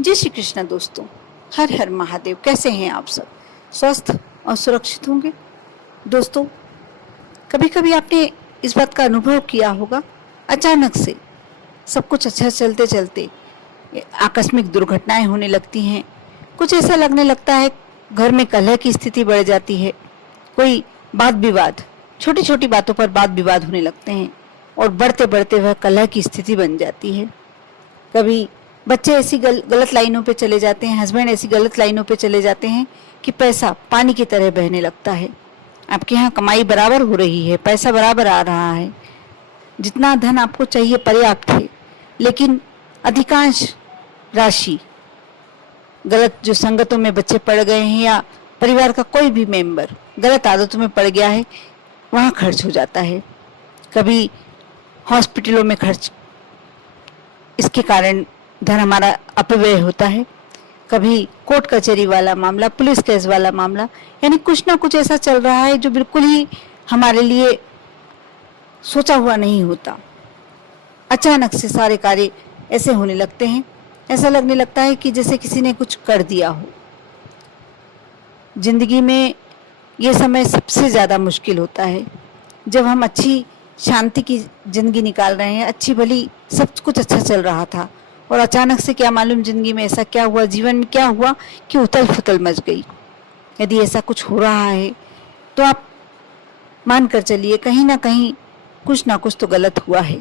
जय श्री कृष्ण दोस्तों। हर हर महादेव। कैसे हैं आप सब? स्वस्थ और सुरक्षित होंगे। दोस्तों, कभी कभी आपने इस बात का अनुभव किया होगा, अचानक से सब कुछ अच्छा चलते चलते आकस्मिक दुर्घटनाएं होने लगती हैं। कुछ ऐसा लगने लगता है, घर में कलह की स्थिति बढ़ जाती है। कोई वाद विवाद, छोटी छोटी बातों पर वाद विवाद होने लगते हैं और बढ़ते बढ़ते वह कलह की स्थिति बन जाती है। कभी बच्चे ऐसी गलत लाइनों पे चले जाते हैं, हस्बैंड ऐसी गलत लाइनों पे चले जाते हैं कि पैसा पानी की तरह बहने लगता है। आपके यहाँ कमाई बराबर हो रही है, पैसा बराबर आ रहा है, जितना धन आपको चाहिए पर्याप्त है, लेकिन अधिकांश राशि गलत जो संगतों में बच्चे पड़ गए हैं या परिवार का कोई भी मेंबर गलत आदतों में पड़ गया है, वहाँ खर्च हो जाता है। कभी हॉस्पिटलों में खर्च, इसके कारण धन हमारा अपव्यय होता है। कभी कोर्ट कचहरी वाला मामला, पुलिस केस वाला मामला, यानी कुछ ना कुछ ऐसा चल रहा है जो बिल्कुल ही हमारे लिए सोचा हुआ नहीं होता। अचानक से सारे कार्य ऐसे होने लगते हैं, ऐसा लगने लगता है कि जैसे किसी ने कुछ कर दिया हो। जिंदगी में ये समय सबसे ज़्यादा मुश्किल होता है, जब हम अच्छी शांति की जिंदगी निकाल रहे हैं, अच्छी भली सब कुछ अच्छा चल रहा था, और अचानक से क्या मालूम जिंदगी में ऐसा क्या हुआ, जीवन में क्या हुआ कि उथल पुथल मच गई। यदि ऐसा कुछ हो रहा है तो आप मान कर चलिए, कहीं ना कहीं कुछ ना कुछ तो गलत हुआ है।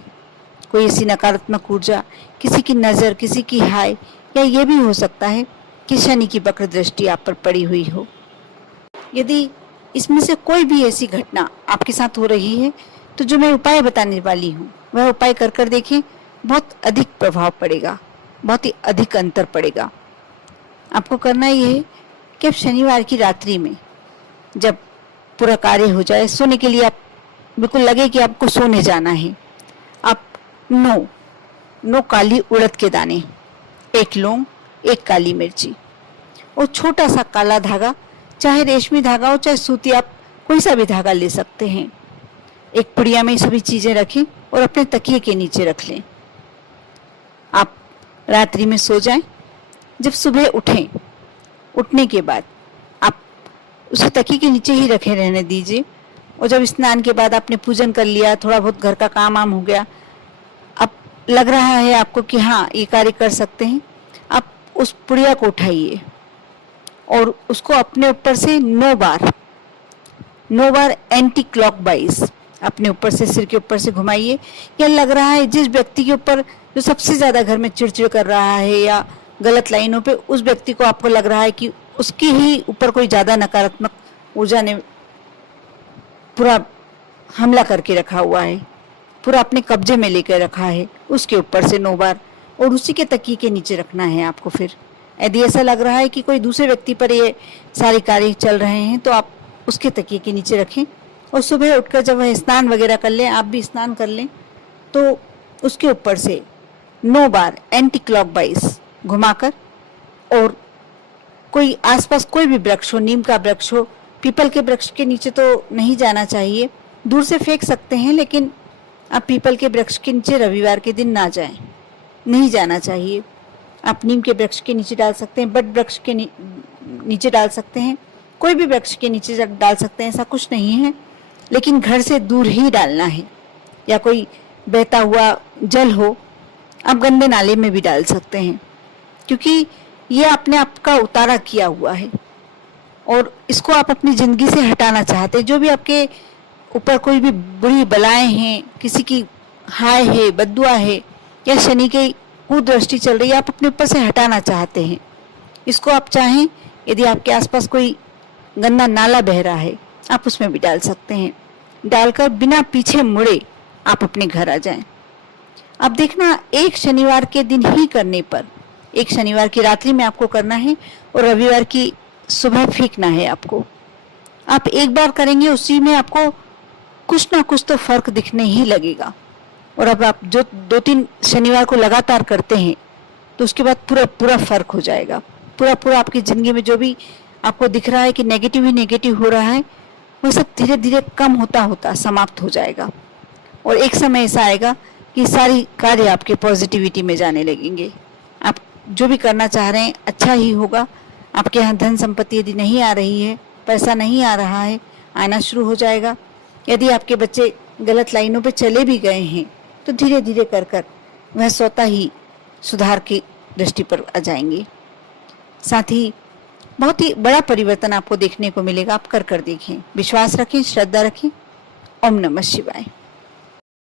कोई ऐसी नकारात्मक ऊर्जा, किसी की नज़र, किसी की हाय, या ये भी हो सकता है कि शनि की वक्र दृष्टि आप पर पड़ी हुई हो। यदि इसमें से कोई भी ऐसी घटना आपके साथ हो रही है तो जो मैं उपाय बताने वाली हूँ वह उपाय कर कर देखें, बहुत अधिक प्रभाव पड़ेगा, बहुत ही अधिक अंतर पड़ेगा। आपको करना ये है कि अब शनिवार की रात्रि में जब पूरा कार्य हो जाए, सोने के लिए आप बिल्कुल लगे कि आपको सोने जाना है, आप 9 काली उड़द के दाने, 1 लौंग, 1 काली मिर्ची और छोटा सा काला धागा, चाहे रेशमी धागा हो चाहे सूती, आप कोई सा भी धागा ले सकते हैं। एक पुड़िया में सभी चीजें रखें और अपने तकिए के नीचे रख लें। आप रात्रि में सो जाएं। जब सुबह उठें, उठने के बाद आप उसे तकिए के नीचे ही रखे रहने दीजिए। और जब स्नान के बाद आपने पूजन कर लिया, थोड़ा बहुत घर का काम आम हो गया, अब लग रहा है आपको कि हाँ ये कार्य कर सकते हैं, आप उस पुड़िया को उठाइए और उसको अपने ऊपर से 9 बार एंटी क्लॉकवाइज अपने ऊपर से, सिर के ऊपर से घुमाइए। या लग रहा है जिस व्यक्ति के ऊपर जो सबसे ज़्यादा घर में चिड़चिड़ कर रहा है या गलत लाइनों पे, उस व्यक्ति को आपको लग रहा है कि उसकी ही ऊपर कोई ज़्यादा नकारात्मक ऊर्जा ने पूरा हमला करके रखा हुआ है, पूरा अपने कब्जे में लेकर रखा है, उसके ऊपर से 9 बार, और उसी के तकिए के नीचे रखना है आपको। फिर यदि ऐसा लग रहा है कि कोई दूसरे व्यक्ति पर ये सारे कार्य चल रहे हैं तो आप उसके तकिए के नीचे रखें। और सुबह उठकर जब वह स्नान वगैरह कर लें, आप भी स्नान कर लें, तो उसके ऊपर से 9 बार एंटी क्लॉकवाइज घुमाकर, और कोई आसपास कोई भी वृक्ष हो, नीम का वृक्ष हो, पीपल के वृक्ष के नीचे तो नहीं जाना चाहिए, दूर से फेंक सकते हैं, लेकिन आप पीपल के वृक्ष के नीचे रविवार के दिन ना जाएं, नहीं जाना चाहिए। आप नीम के वृक्ष के नीचे डाल सकते हैं, बट वृक्ष के नीचे डाल सकते हैं, कोई भी वृक्ष के नीचे डाल सकते हैं, ऐसा कुछ नहीं है, लेकिन घर से दूर ही डालना है। या कोई बहता हुआ जल हो, आप गंदे नाले में भी डाल सकते हैं, क्योंकि ये आपने आपका उतारा किया हुआ है और इसको आप अपनी ज़िंदगी से हटाना चाहते हैं। जो भी आपके ऊपर कोई भी बुरी बलाएं हैं, किसी की हाय है, बद्दुआ है, या शनि की कुदृष्टि चल रही है, आप अपने ऊपर से हटाना चाहते हैं। इसको आप चाहें, यदि आपके आसपास कोई गंदा नाला बह रहा है, आप उसमें भी डाल सकते हैं। डालकर बिना पीछे मुड़े आप अपने घर आ जाएं। अब देखना, एक शनिवार के दिन ही करने पर, एक शनिवार की रात्रि में आपको करना है और रविवार की सुबह फेंकना है आपको। आप एक बार करेंगे, उसी में आपको कुछ ना कुछ तो फर्क दिखने ही लगेगा। और अब आप जो 2-3 शनिवार को लगातार करते हैं तो उसके बाद पूरा फर्क हो जाएगा। पूरा आपकी ज़िंदगी में जो भी आपको दिख रहा है कि नेगेटिव ही नेगेटिव हो रहा है, वो सब धीरे धीरे कम होता होता समाप्त हो जाएगा। और एक समय ऐसा आएगा कि सारी कार्य आपके पॉजिटिविटी में जाने लगेंगे। आप जो भी करना चाह रहे हैं अच्छा ही होगा। आपके यहाँ धन संपत्ति यदि नहीं आ रही है, पैसा नहीं आ रहा है, आना शुरू हो जाएगा। यदि आपके बच्चे गलत लाइनों पे चले भी गए हैं तो धीरे धीरे कर कर वह स्वतः ही सुधार की दृष्टि पर आ जाएंगे। साथ ही बहुत ही बड़ा परिवर्तन आपको देखने को मिलेगा। आप कर देखें, विश्वास रखें, श्रद्धा रखें। ओम नमः शिवाय।